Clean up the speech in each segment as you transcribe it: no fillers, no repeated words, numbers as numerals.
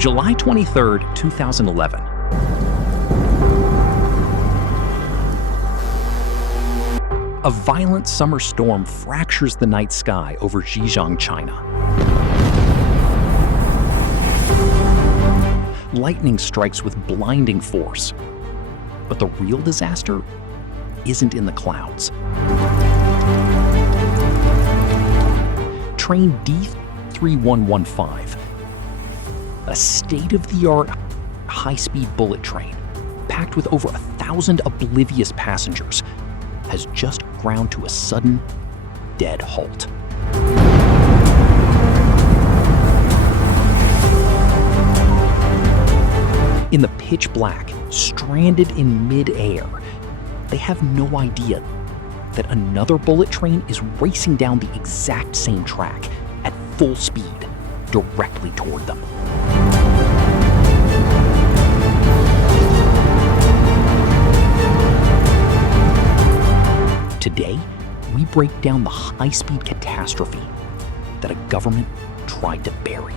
July 23, 2011. A violent summer storm fractures the night sky over Zhejiang, China. Lightning strikes with blinding force. But the real disaster isn't in the clouds. Train D3115, a state-of-the-art high-speed bullet train packed with over 1,000 oblivious passengers, has just ground to a sudden, dead halt. In the pitch black, stranded in mid-air, they have no idea that another bullet train is racing down the exact same track at full speed directly toward them. Today, we break down the high-speed catastrophe that a government tried to bury.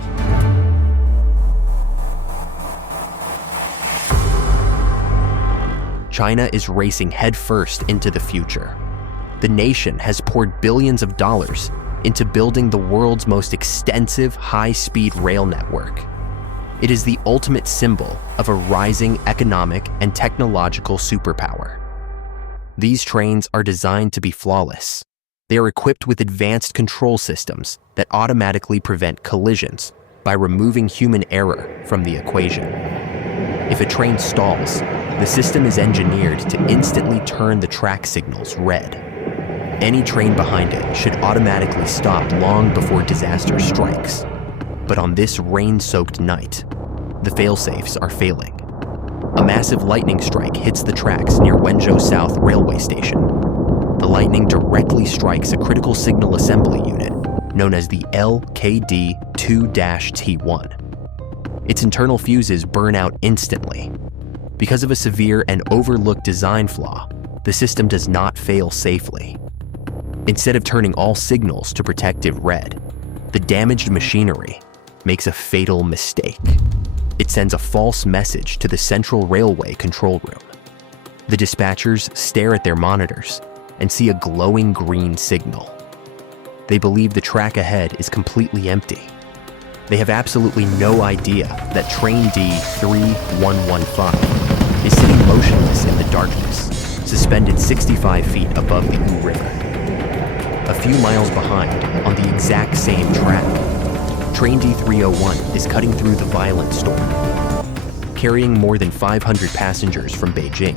China is racing headfirst into the future. The nation has poured billions of dollars into building the world's most extensive high-speed rail network. It is the ultimate symbol of a rising economic and technological superpower. These trains are designed to be flawless. They are equipped with advanced control systems that automatically prevent collisions by removing human error from the equation. If a train stalls, the system is engineered to instantly turn the track signals red. Any train behind it should automatically stop long before disaster strikes. But on this rain-soaked night, the fail-safes are failing. A massive lightning strike hits the tracks near Wenzhou South railway station. The lightning directly strikes a critical signal assembly unit known as the LKD-2-T1. Its internal fuses burn out instantly. Because of a severe and overlooked design flaw, the system does not fail safely. Instead of turning all signals to protective red, the damaged machinery makes a fatal mistake. It sends a false message to the Central Railway control room. The dispatchers stare at their monitors and see a glowing green signal. They believe the track ahead is completely empty. They have absolutely no idea that train D3115 is sitting motionless in the darkness, suspended 65 feet above the Wu River. A few miles behind, on the exact same track, train D301 is cutting through the violent storm. Carrying more than 500 passengers from Beijing,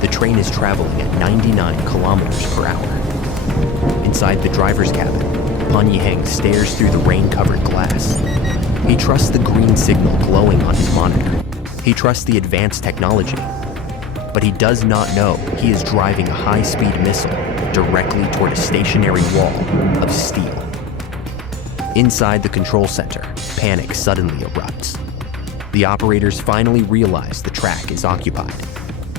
the train is traveling at 99 kilometers per hour. Inside the driver's cabin, Pan Yiheng stares through the rain-covered glass. He trusts the green signal glowing on his monitor. He trusts the advanced technology. But he does not know he is driving a high-speed missile directly toward a stationary wall of steel. Inside the control center, panic suddenly erupts. The operators finally realize the track is occupied.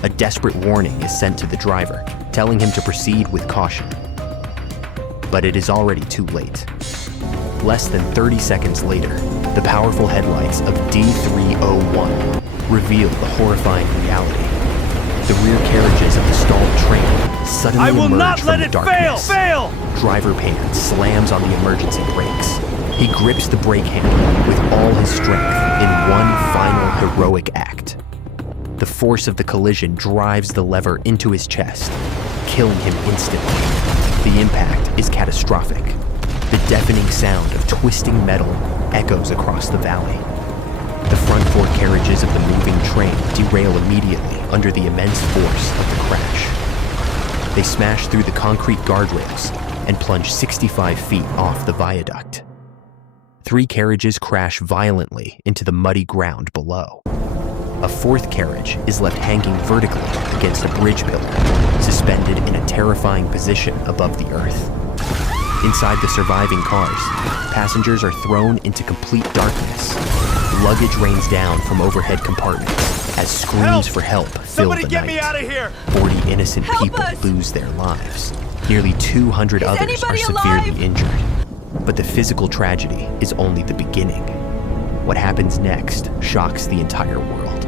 A desperate warning is sent to the driver, telling him to proceed with caution. But it is already too late. Less than 30 seconds later, the powerful headlights of D301 reveal the horrifying reality. The rear carriages of the stalled train suddenly emerge from the darkness. Fail! Driver Pan slams on the emergency brakes. He grips the brake handle with all his strength in one final heroic act. The force of the collision drives the lever into his chest, killing him instantly. The impact is catastrophic. The deafening sound of twisting metal echoes across the valley. The front four carriages of the moving train derail immediately under the immense force of the crash. They smash through the concrete guardrails and plunge 65 feet off the viaduct. 3 carriages crash violently into the muddy ground below. A 4th carriage is left hanging vertically against a bridge pillar, suspended in a terrifying position above the earth. Inside the surviving cars, passengers are thrown into complete darkness. Luggage rains down from overhead compartments as screams for help fill the night. Somebody get me out of here! 40 innocent people lose their lives. Nearly 200 others are severely injured. But the physical tragedy is only the beginning. What happens next shocks the entire world.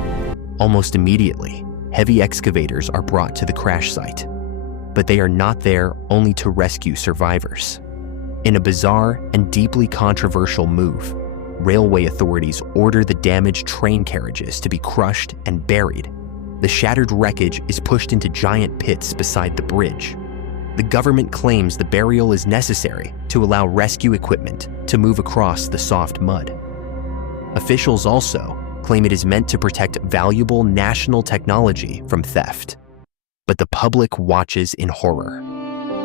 Almost immediately, heavy excavators are brought to the crash site, but they are not there only to rescue survivors. In a bizarre and deeply controversial move, railway authorities order the damaged train carriages to be crushed and buried. The shattered wreckage is pushed into giant pits beside the bridge. The government claims the burial is necessary to allow rescue equipment to move across the soft mud. Officials also claim it is meant to protect valuable national technology from theft. But the public watches in horror.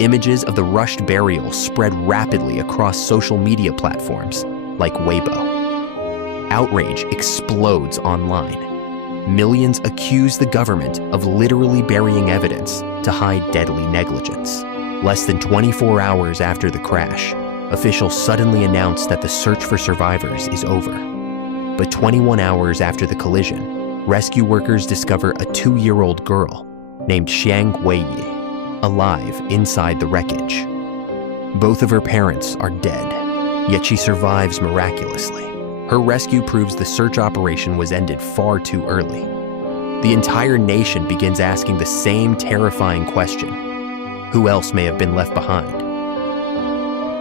Images of the rushed burial spread rapidly across social media platforms like Weibo. Outrage explodes online. Millions accuse the government of literally burying evidence to hide deadly negligence. Less than 24 hours after the crash, officials suddenly announced that the search for survivors is over. But 21 hours after the collision, rescue workers discover a 2-year-old girl named Xiang Weiyi, alive inside the wreckage. Both of her parents are dead, yet she survives miraculously. Her rescue proves the search operation was ended far too early. The entire nation begins asking the same terrifying question: who else may have been left behind?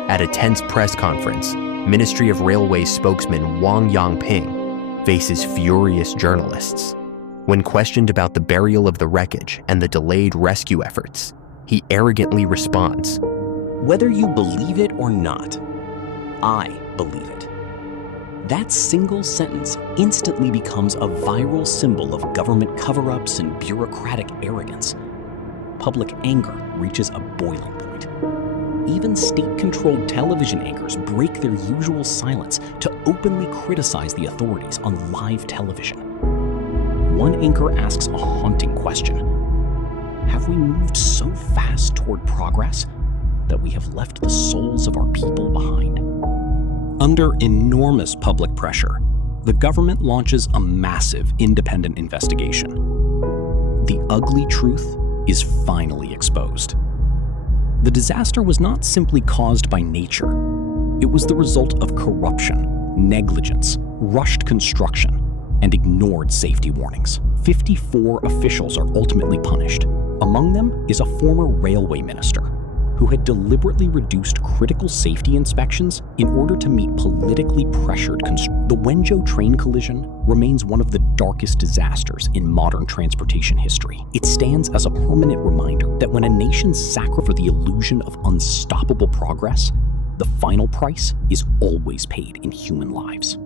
At a tense press conference, Ministry of Railways spokesman Wang Yangping faces furious journalists. When questioned about the burial of the wreckage and the delayed rescue efforts, he arrogantly responds, "Whether you believe it or not, I believe it." That single sentence instantly becomes a viral symbol of government cover-ups and bureaucratic arrogance. Public anger reaches a boiling point. Even state-controlled television anchors break their usual silence to openly criticize the authorities on live television. One anchor asks a haunting question: have we moved so fast toward progress that we have left the souls of our people behind? Under enormous public pressure, the government launches a massive independent investigation. The ugly truth is finally exposed. The disaster was not simply caused by nature. It was the result of corruption, negligence, rushed construction, and ignored safety warnings. 54 officials are ultimately punished. Among them is a former railway minister who had deliberately reduced critical safety inspections in order to meet politically pressured The Wenzhou train collision remains one of the darkest disasters in modern transportation history. It stands as a permanent reminder that when a nation sacrifices for the illusion of unstoppable progress, the final price is always paid in human lives.